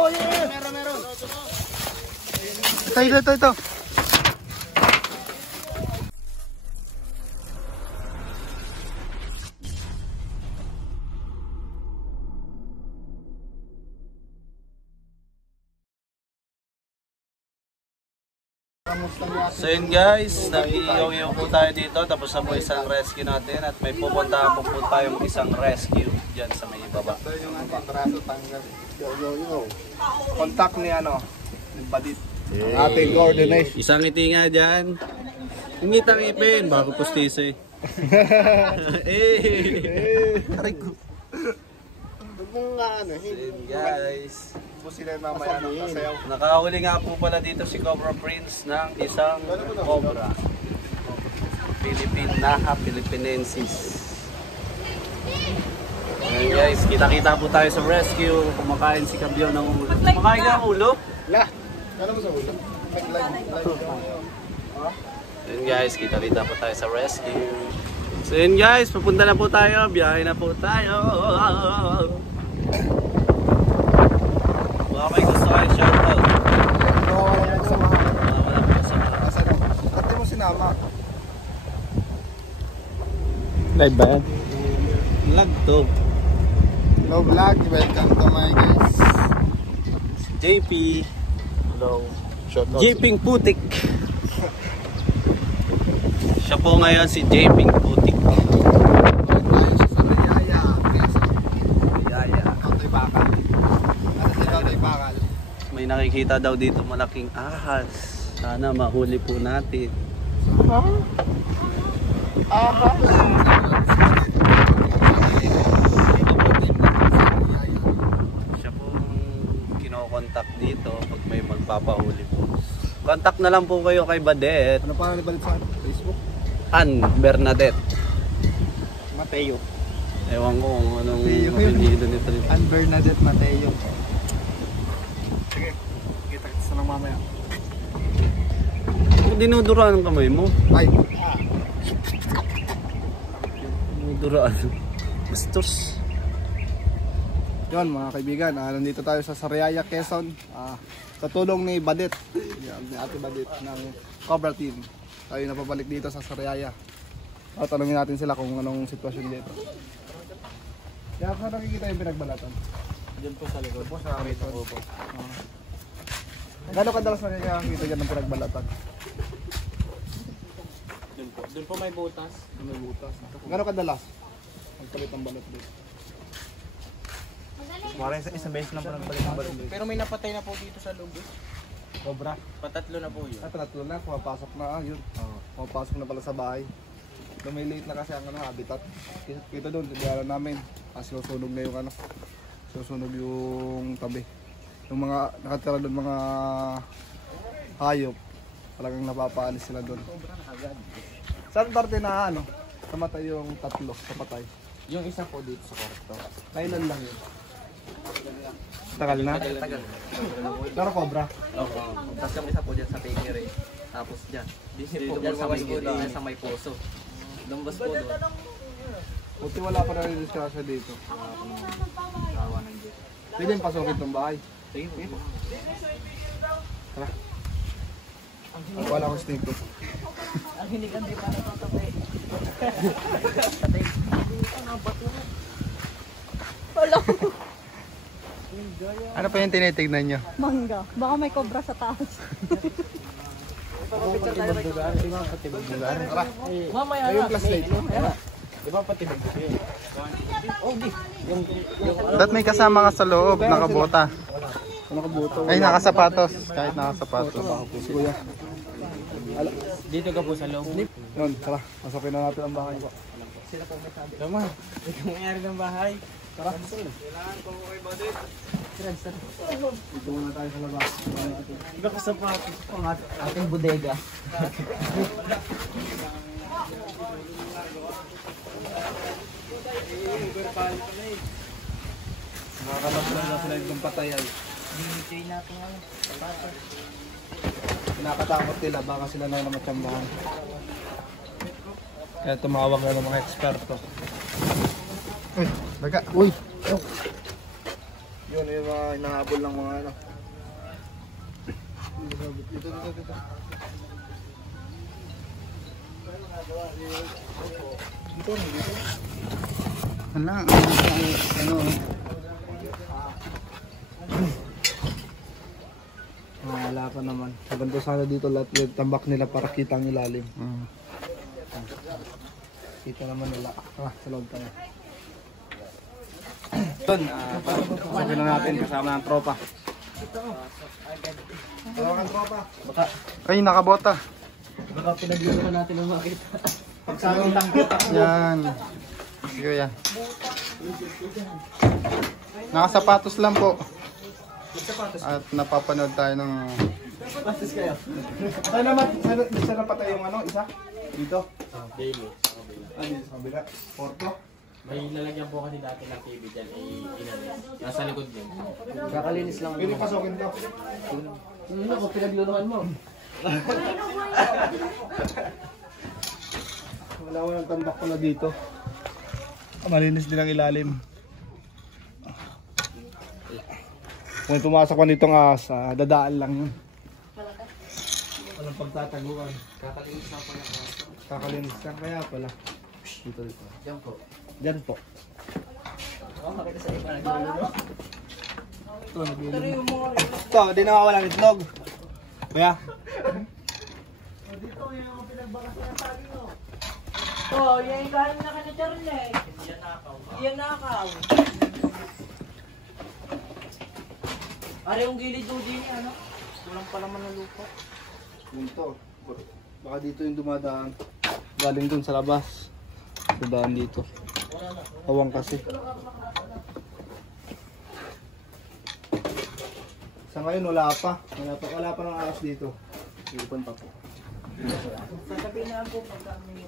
Oh, yeah! Meron. Ito. So yun guys, nag-iyaw-iyaw po tayo dito, tapos na po isang rescue natin at may pupuntahan po tayong isang rescue dyan sa may baba. Contact ni Badit. Ating coordination. Isang ngiti nga dyan. Ngitang ipin, bago postiso eh. Aray ko. So yun guys. Nakahuli nga po pala dito si Cobra Prince ng isang cobra. Philippinensis. Ayan guys, kita-kita po tayo sa rescue. Kumakain si Kabyo ng ulo. Kumakain ka ng ulo? Lah! Kala mo sa ulo? Ayan guys, kita-kita po tayo sa rescue. So yun guys, papunta na po tayo. Biyahe na po tayo. Baka may gusto kayo shoutout. Wala po kasama. Ate mo sinama. Live ba yan? Vlog to. Hello vlog, welcome to my guys. JP. Hello. Jping Putik. Siya po ngayon si Jping Putik. May nakikita daw dito malaking ahas. Sana mahuli po natin. Siya po kinokontak dito pag may magpapahuli po. Contact na lang po kayo kay Badet. Ano pa Badet sa Facebook? Ann Bernadette. Mateo. Ewan ko kung anong apelyido nito. Ann Bernadette Mateo. Sige, kita-kita sa lang mamaya. Dinuduraan ang kamay mo. Ay! Dinuduraan. Bastos. Yun mga kaibigan, nandito tayo sa Sariaya, Quezon. Sa tulong ni Badet, ni Ate Badet ng Cobra Team. Tayo napabalik dito sa Sariaya. Tanungin natin sila kung anong sitwasyon dito. Kaya saan nakikita yung pinagbalatan? Diyan po sa likod. Sa rito po. Gano'ng kadalas nakikita dyan ng pinagbalatan? Doon po may butas. May butas. Gano'ng kadalas? Magpalit ng balot dito. Maraming isang beses lang po nagpalit ng balot dito. Pero may napatay na po dito sa loob. Cobra? Patatlo na po yun. Patatlo na, pumapasok na yun. Pumapasok na pala sa bahay. Lumiliit na kasi ang habitat. Kita doon, tigilan namin. Sinusunog na yung sinusunog yung tabi. Yung mga nakatira doon mga hayop, talagang napapaalis sila doon. Saan parte na namatay yung tatlo sa patay? Yung isa po dito sa kwarto. Kailan lang yun? Tagal na? Tagal. Pero cobra? Oo. Tapos yung isa po dyan sa piggery. Tapos dyan. Dito po sa may gilid, sa may puso. Lumbas po doon. Buti wala pa rin discussion dito. Pwede yung pasukin itong bahay. Sige po. Tara. Wala akong snake ko. Ang hinigan di pa natatabi. Patay. Ano ba ito? Wala. Ano pa yung tinitignan nyo? Mangga. Baka may cobra sa taas. Mamaya Ayun flashlight. Diba pati mag-buti? Ba't may kasama ka sa loob? Nakabota. Nakabuto. Ay, nakasapatos. Kahit nakasapatos. Kuya. Dito ka po sa loob. Yun, tara. Masukin na natin ang bahay ko. Sila po may sabi. Tama. Ikaw may-ari ng bahay. Tara. Kailangan ko kay Badet. Dito muna tayo sa labas. Iba ka sa ating bodega. Nakakalap lang na sila yung patay ay. Binigay natin ang sapatos. Pinakatakot nila, baka sila na naman tsambahan. Kaya tumawag na ng mga eksperto. Uy, baga. Uy! Yun, yung mga inahabol ng mga ano. Dito. Dito. Wala. Ano? Wala pa naman. Maganda sana dito lahat yung tambak nila para kita ang ilalim. Kita naman nila. Sa loob tayo. Doon, sabi na natin kasama ng tropa. Kasama ng tropa. Ay, nakabota. Baka pinagluluhan natin ng makita. Pagsagong tangkot. Yan. Sige yan. Nakasapatos lang po. At napapanood tayo ng... Bastos kayo. Saan naman? Saan na patay yung ano? Isa? Dito? Daily. Ano sa kabila? Porto? May lalagyan po kasi dati ng TV dyan. Nasa likod yun. Kakalinis lang. Pwede pasokin to. Ano kung pinagluluhan mo? Wala ko ng tambak pala dito. Malinis din ang ilalim. Kung pumasok ko nitong ahas, dadaan lang yun. Walang pagtataguan. Kakalinis lang po yung Kakalinis lang kaya pala. Dito. Diyan po. Diyan po. Makita sa iba nagluluhan. Ito, nagluluhan. Ito, di nakawala ng itlog. Kaya? Oh, yan yung kain na ka na Charlie. Yan nakaw. Are yung gilid do din ano? Kulang pa naman ng lupa. Dito. Baka dito yung dumadaan. Galing dun sa labas. Dadaan dito. Awang kasi. Sa ngayon wala pa. Wala pa ng ahas dito. Ipan pa po. Sasabihin na po pagka may...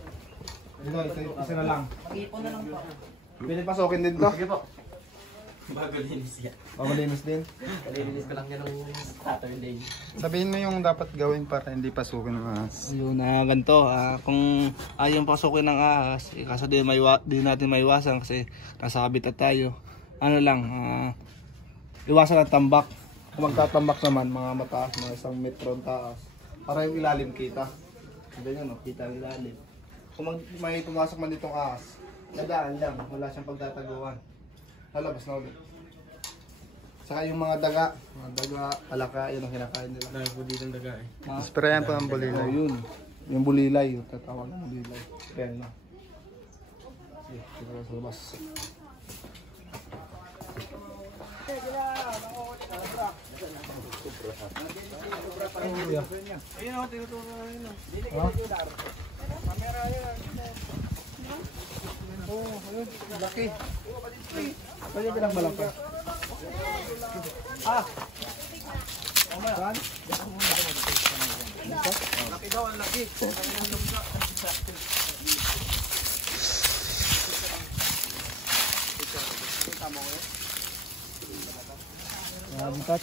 Dito, isa na lang. Mag-ipon na lang po. Pwede pasokin din to. Sige po. Bago linis yan. Malinis din. Kalilinis ko lang yan ng Saturday. Sabihin mo yung dapat gawin para hindi pasukin ng ahas. Ayun na ganito. Kung ayaw pasukin ng ahas, kaso di natin maiwasan kasi nasa habitat tayo. Ano lang, iwasan ang tambak. Kung magtatambak naman, mga mataas, mga 1 metro ang taas. Para yung ilalim kita. Ganyan, no? Kita ang ilalim. Kung may pumasok man ditong ahas, nadaan lang, wala siyang pagtataguan. Lalabas na ulit. Saka yung mga daga, palaka, yun ang kinakain nila. Dahil po dito ang daga eh. Sprayan po ng Oh, bulilay. yun. Yung bulilay, yung tatawag ng bulilay. Kaya na. Sige, kita sa labas. Ayun ako, tinuturo na yun. Camera yun. Oo, ayun. Laki. Pwede bilang balak pa. Saan? Laki daw, ang laki. Habitat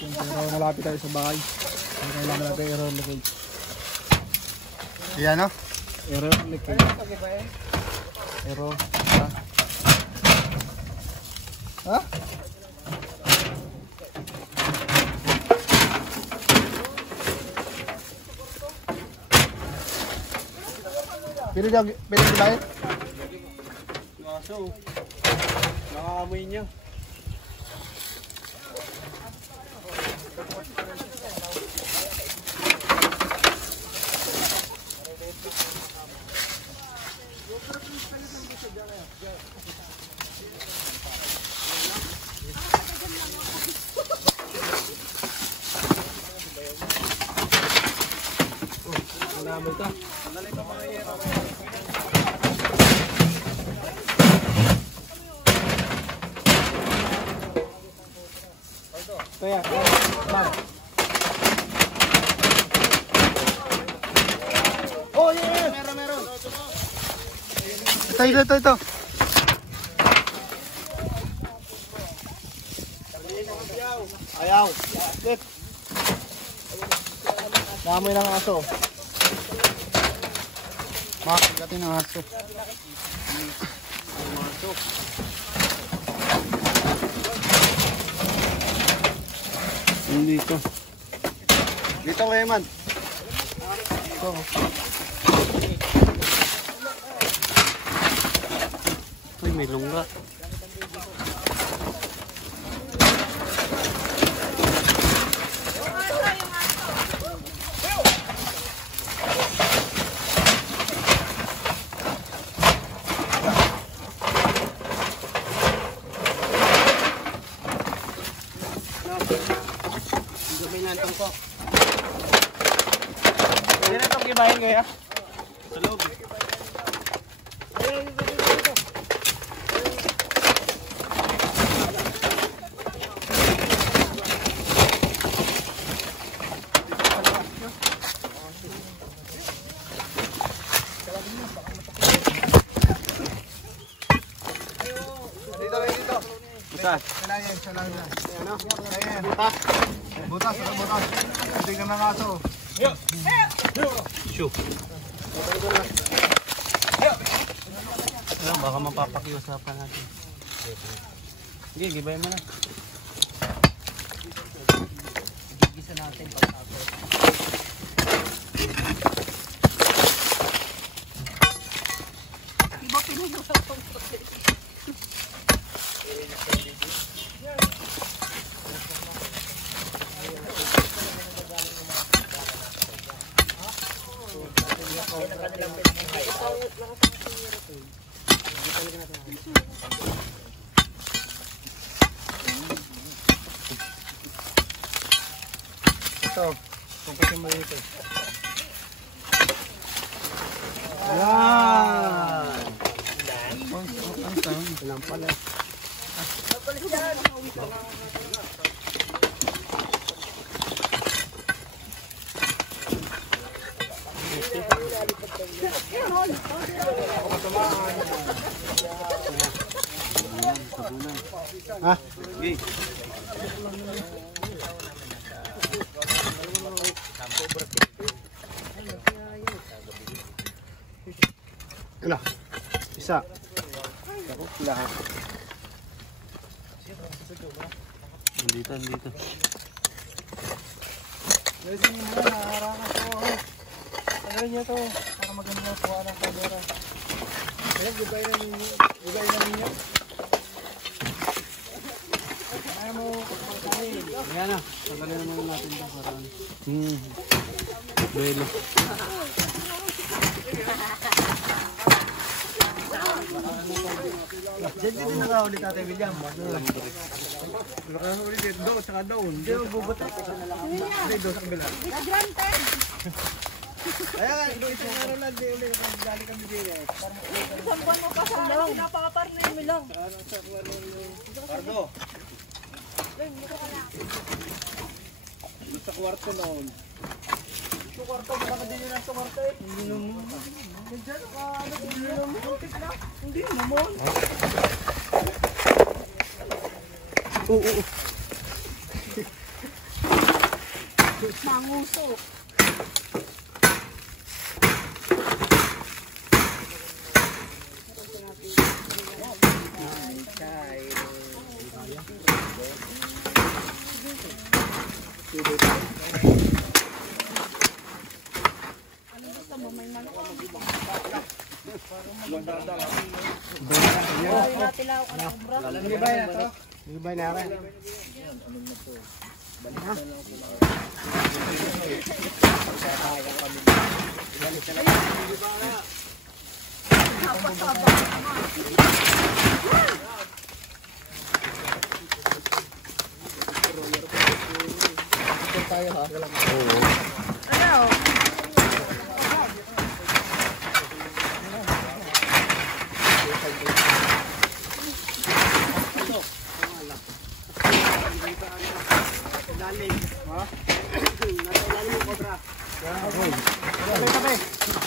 yung pero malapit tayo sa bahay. Kailangan natin error locate. Yan o. Error locate. Error. Ha? Pwede ba yun? Maso. Nakaamoy niya. Namin ka. Kaya, man. Oh, yeah! Meron. Ito. Ayaw. Sit. Namoy ng aso. Makakagatin ng aso. Dito. Dito kayo man. Uy, may lungga. Hindi na itong kibahin kaya. Sa loob. Dito kayo dito. Butas. Kailangan, kailangan. Ano? Kailangan. Butas. Butas, butas. Tingnan ng aso. Shoo. Alam, baka mapapakiusapan natin. Sige, gibayin mo na. Gigisa natin pagkakot. Iba pinag-usap ko. Ito. Pagkakin mo dito. Yan! Ilang pala. Sige. Ano? Isa. Ako, lahat. Dito, dito. Pwede nyo muna, harangan ko. Tagalan nyo to, para maganda kuha ng kamera. Kaya, gubay na ninyo. Gubay na ninyo. Kaya mo, kapakain. Ayan na. Tagalin naman natin ito para ano. Belo. Diyan din nakahuli Tatay William. Nakahuli dito, doon, tsaka doon. Hindi mo bubot. Hindi, doon sa kabila. Nagrante. Ayan, doon isang araw lang, di ulit. Dali kami dito. Isang buwan mo pa sa araw. Napakaparno yung milang. Pardo. Doon sa kwarto noon. Sa kwarto, baka din yun ang sa kwarto eh. Hindi naman. Nandiyan, hindi naman. Kuntik na. Hindi naman. Oo. Manguso. Ibay na rin. Tayo ha. Ano?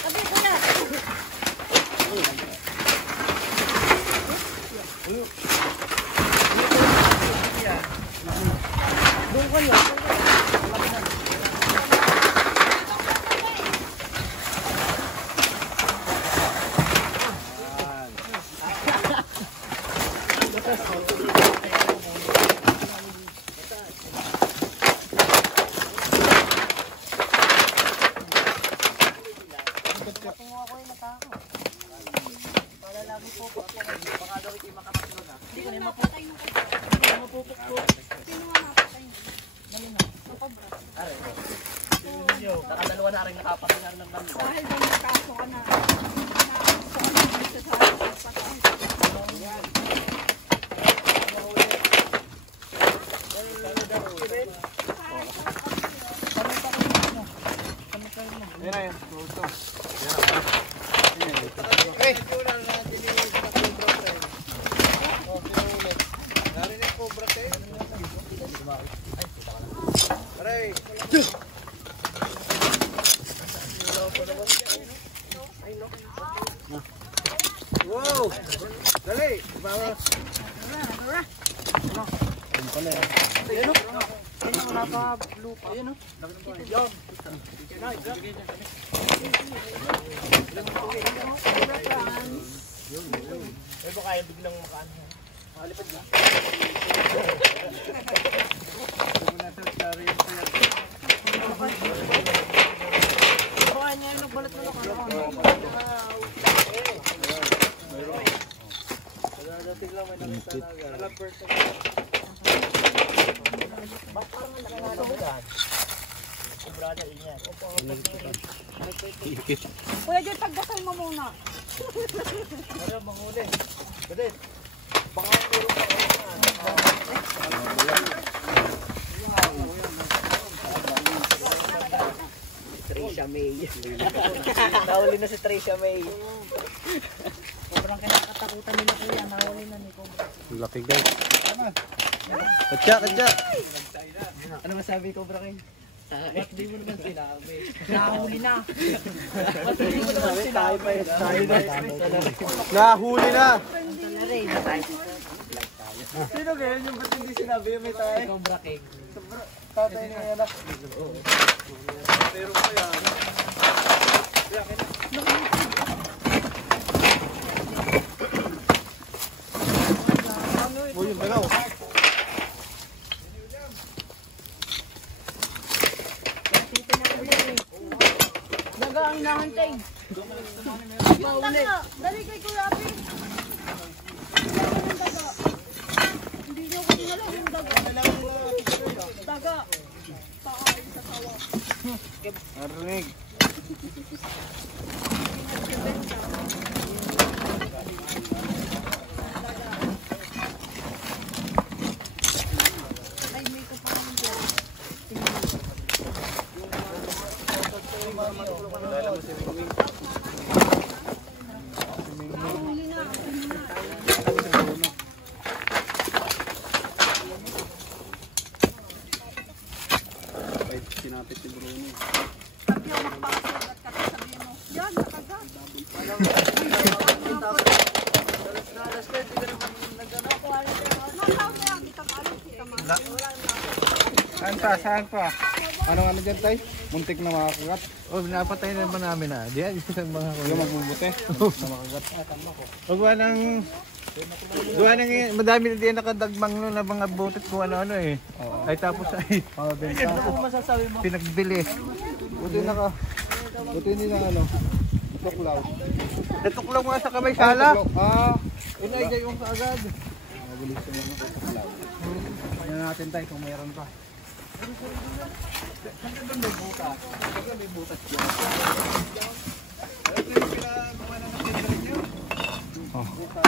Sabi ko na. Doon ka niya. Nakadalawa na rin nakapakingar ng dami. Dahil ba nakaso ka na. Nakaso ka na dito sa pataas. Ayan na yan. Ito. Wow! Dali! Bawa! Kuya Joy, pagdasal mo muna. Tricia May. Nahuli na si Tricia May. Sobrang kinakatakutan nila kuya. Nahuli na ni Cobra. Laki guys. Katya, katya. Ano masabi Cobra King? Ba't di mo naman sinabi? Nahuli na. Ba't di mo naman sinabi? Nahuli na. Sino ganyan yung ba't hindi sinabi yung may tayo? Cobra King. Tatay niya yan. Pero pa yan. Uy, yung dalaw. Daga ang nahantay. Yung daga. Dali kay Kuya Api. Yung daga. Hindi nyo ko dinala yung daga. Daga. Pakain sa tawa. Narinig. Ay, may ko pa naman dyan. Huli na. Sinapit si Bruno. Sabi ako makapagsugat ka. Sabi mo, yan, nakagat. Masaw na yan, di ka maalam. Saan pa? Saan pa? Anong ano dyan tay? Muntik na makakagat. Oh, napatay na ba namin na? Diyan, isang mga Yung magbubuti. Na makagat. Huwag ba nang... Gawa nang madami na diyan nakadagmang nun na mga butit kung ano-ano eh. Ay tapos ay Pabenta. pinagbili. Buti hindi na ano. Tuklaw. Natuklaw nga sa kamay sala. Inay gayong sa agad. Mabilis yung ano. Tuklaw. Tingnan natin tayo kung mayroon pa.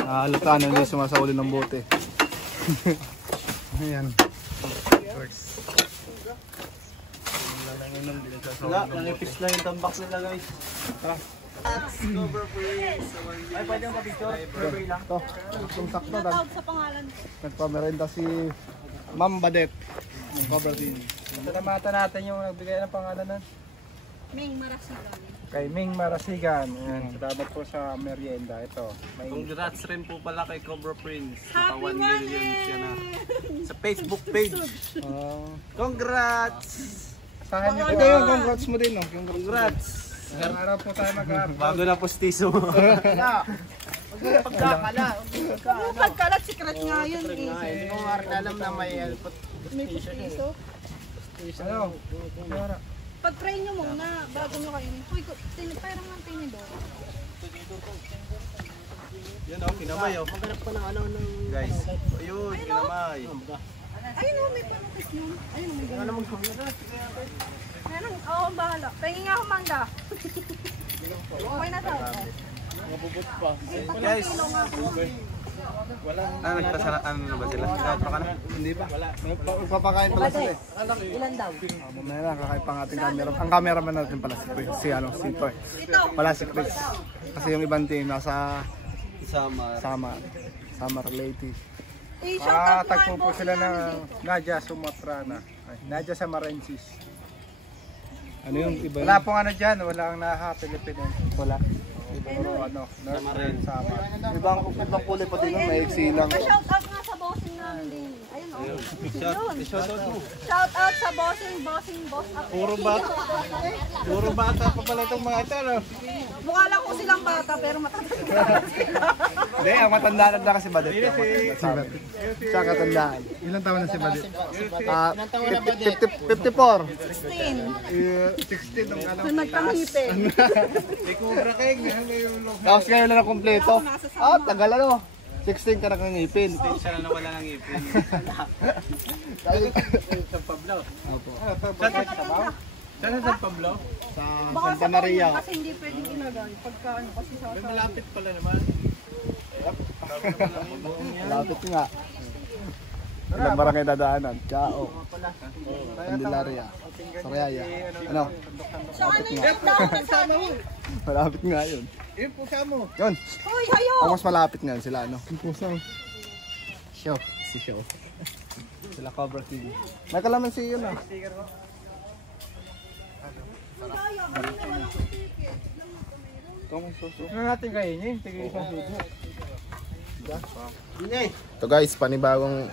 Halata na hindi sumasauli ng bote. Ayan. Wala, nangipis lang yung tambak nila guys. Ay, pwede yung kapicture? Pwede lang. Ito. Itong sakto. Tawag sa pangalan. Nagpamerenda si Ma'am Badet. Ng Cobra Team. Salamatan natin yung nagbigay ng pangalan nun. Ming Marasigan. Kay Ming Marasigan. Ayan. Salamat po sa merienda. Ito. May Congrats rin po pala kay Cobra Prince. Happy Naka 1 million siya na. Sa Facebook page. Congrats! Saan niyo Ito yung congrats mo din. No? Yung Congrats! Ngayong araw po tayo mag-upload. Bago na postiso. Pagkakala. Huwag mo pagkalat, secret nga yun eh. Hindi ko nga rin alam na may May pustiso. Ano? Pag-try nyo muna, bago nyo kayo. Uy, parang ang tinidor. Yan o, kinamay o. Maghanap pa ng ano ng... Guys, ayun, kinamay. Ayun o, may parang yun. Ayun, may ganun. Meron, oo, bahala. Pahingin nga ako mangga. Okay na to. Guys, nagpasara, ano na ba sila? Outro ka na? Hindi pa. Magpapakain pala sila eh. Ilan daw? Mamaya na, kakain pa ang ating camera. Ang cameraman natin pala si Chris. Si Toy. Pala si Chris. Kasi yung ibang team nasa Samar relative. Eh, shout out Tagpo po boss sila namin ng dito. Nadia Sumatrana. Ay, Nadia Samarensis. Ano yung iba? Wala pong ano dyan, wala ang naha-Pilipino. Wala. Puro ano, North Samar. Ibang kulay pa din yung maiksi lang. Pa-shout out nga sa bossing namin din. Ayun, oh. Yun. Shout out sa bossing, boss up. Puro bata pa pala itong mga ito, no? Mukha lang ko silang bata, pero matatanda sila. Hindi, ang matandaan na kasi Badet. Siya katandaan. Ilan taon na si Badet? 54. 16 nung ano. Nung nagpangipin. May Cobra King, yung Tapos ngayon na kompleto. Tagal ano. 16 ka na kang ngipin. Siya na nawala ng ipin. San Pablo. Opo. Saan San Pablo? Sa Baka Santa Maria. kasi hindi pwedeng ilagay. Pagka ano, kasi sa May malapit pala naman. Malapit nga. Ilang barangay dadaanan. Ciao. Candelaria. Sariaya. Ano? So ano yung daw kasama mo? Malapit nga yun. Yung pusa mo. Yun. Hoy, hayo! Ang mas malapit nga sila ano. Yung pusang. Show. Si Show. Sila Cobra TV. May kalaman si yun ah. Ito may suso. Ano natin kainin? Tigil isang suso. So guys, panibagong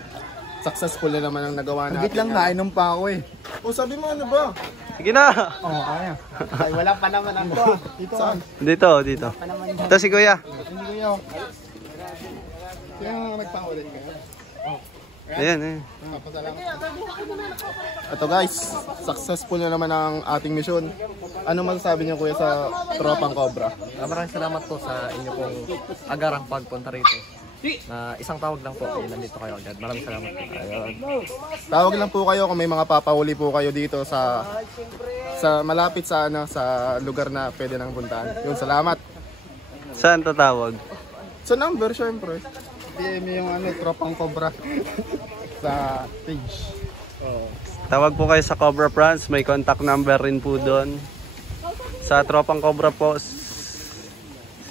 successful na naman ang nagawa Higit natin. lang nainom pa ako eh. O sabi mo ano ba? Sige na! Oo, kaya. Ay wala pa naman ang to. Dito. Saan? Dito. Ito si Kuya. Hindi ko yun. Kaya nagpangulit ka. Ayan. Ito guys, successful na naman ang ating mission. Ano masasabi niyo kuya sa Tropang Cobra? Maraming salamat po sa inyo pong agarang pagpunta rito. Na isang tawag lang po, eh, nandito kayo agad. Maraming salamat po. Ayun. Tawag lang po kayo kung may mga papahuli po kayo dito sa malapit sa sa lugar na pwede nang puntahan. Yun, salamat. Saan tatawag? Sa number syempre. PM yung ano, Tropang Cobra. Sa page. Tawag po kayo sa Cobra France. May contact number rin po doon. Sa Tropang Cobra po,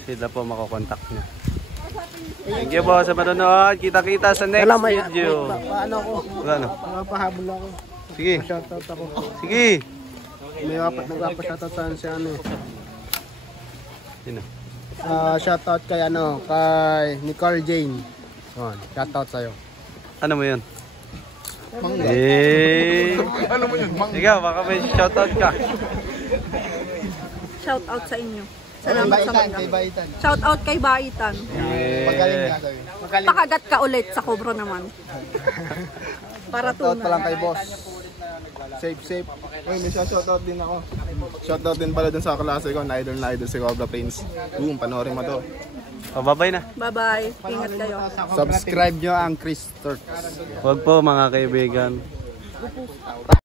sila po makokontak nyo. Thank you po sa manonood. Kita-kita sa next video. Paano ako? Ano? Pahabol ako. Sige. Shoutout ako. Sige. May nagpapa-shoutout sa si ano. Sino? Shoutout kay ano, kay Nicole Jane. Shoutout sa'yo. Ano mo yun? Eh. Ano mo yun? Ikaw, baka may shoutout ka. Shout out sa inyo. Salamat sa mga. Baitan. Shout out kay Baitan. Magaling nga sa'yo. Pakagat ka ulit sa Cobra naman. Para Shoutout pa lang tunay. kay boss. Safe. Uy, may shoutout din ako. Shoutout din pala dun sa klase ko, na idol si Cobra Prince. Boom, panoorin mo to. O, bye-bye na. Bye-bye. Ingat kayo. Subscribe nyo ang Chris Turks. Huwag po mga kaibigan.